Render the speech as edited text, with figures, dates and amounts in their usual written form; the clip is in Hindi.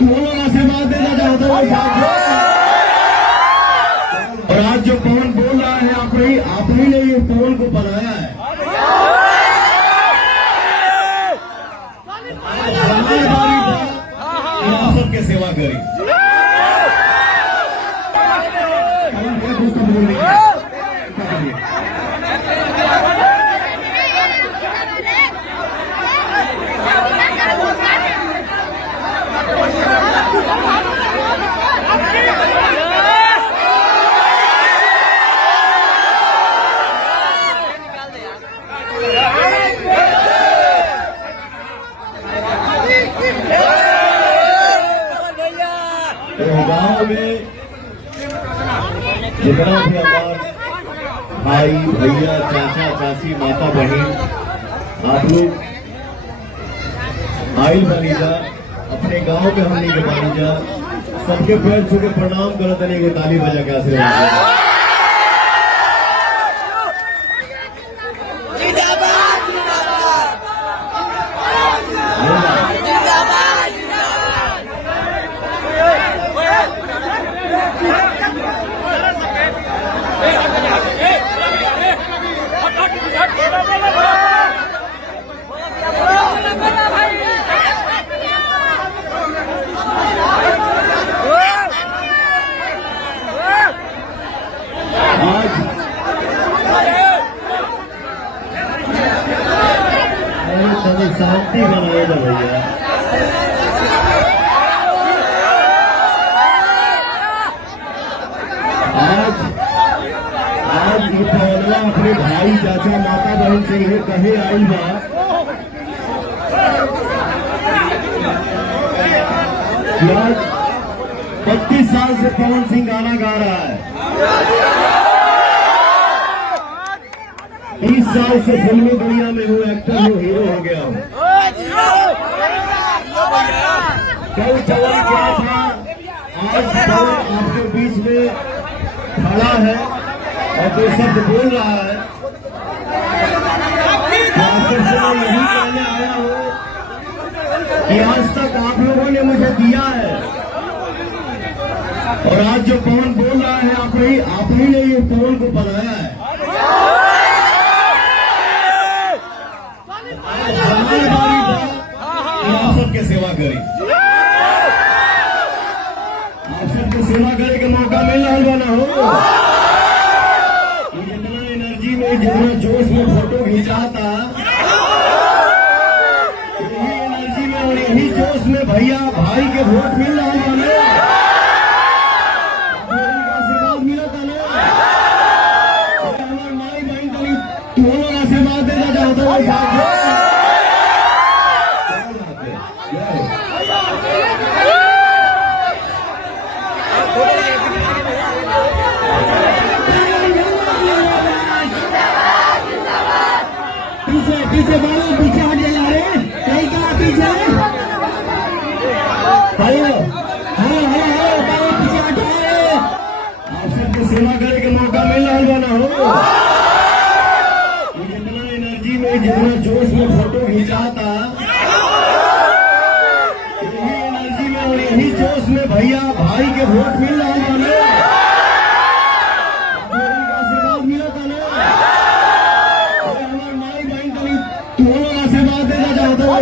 दोनों आशीर्वाद देना चाहता हूँ। और आज जो पवन बोल रहा है, आप ही ने ये पवन को बनाया है। सबके सेवा करी। गांव में जितना भी हमारे भाई भैया चाचा चाची माता बहन आप लोग आइल बनी जा, अपने गांव में हमने के बनी जा, सबके पैर छू के प्रणाम करत नहीं को ताली बजा के आशीर्वाद। शांति बनाएगा भैया। आज ये पौधवा अपने भाई चाचा माता बहन से ये कहे आई बा कि आज 32 साल से पवन सिंह गाना गा रहा है, 30 साल से फिल्मी दुनिया में हूँ, एक्टर हूँ, हीरो हो गया हूँ। कल जवान क्या था, आज आपके बीच में खड़ा है और दो शब्द बोल रहा है। यही कहने आया हूँ कि आज तक आप लोगों ने मुझे दिया है, और आज जो पवन बोल रहा है, आप ही ने ये पवन को बनाया है। आप सबके सेवा करी, आप सबके सेवा करे के मौका मिल रहा ना हो। जितना एनर्जी में, जितना जोश में फोटो खिंचाता, यही एनर्जी में और यही जोश में भैया भाई के वोट मिल रहा है ना, आशीर्वाद मिला था ना। हमारे माई बहन को दोनों आशीर्वाद देना चाहता हूँ। पीछे बढ़ो, पीछे हट जा रहे कहीं का पीछे भाइयों, पीछे हटाए। आप सबको सेवा करे के मौका मिल रहा ना हो। जितना एनर्जी में, जितना जोश में फोटो खिंचाता, यही एनर्जी में और यही जोश में भैया भाई के वोट मिल रहा है ना, आशीर्वाद मिला था ना। हमारे माई बहन को दोनों आशीर्वाद देना चाहता हूँ।